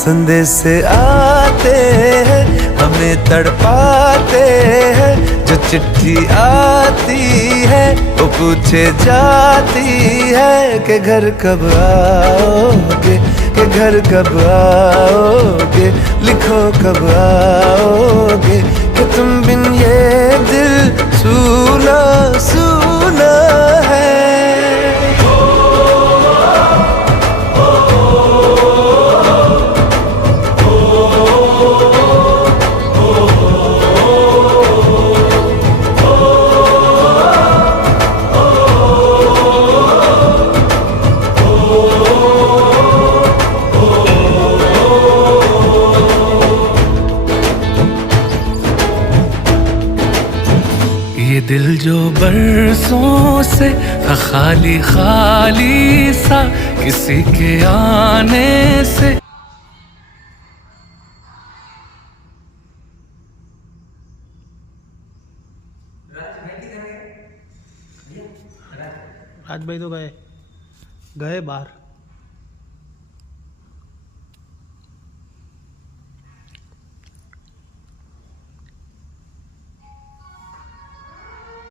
संदेश आते हैं हमें तड़पाते हैं, जो चिट्ठी आती है वो पूछे जाती है कि घर कब आओगे, कि घर कब आओगे, लिखो कब आओगे, कि तुम बिन ये दिल सूना सूना है। ये दिल जो बरसों से था खाली खाली सा, किसी के आने से राज भाई तो गए बाहर।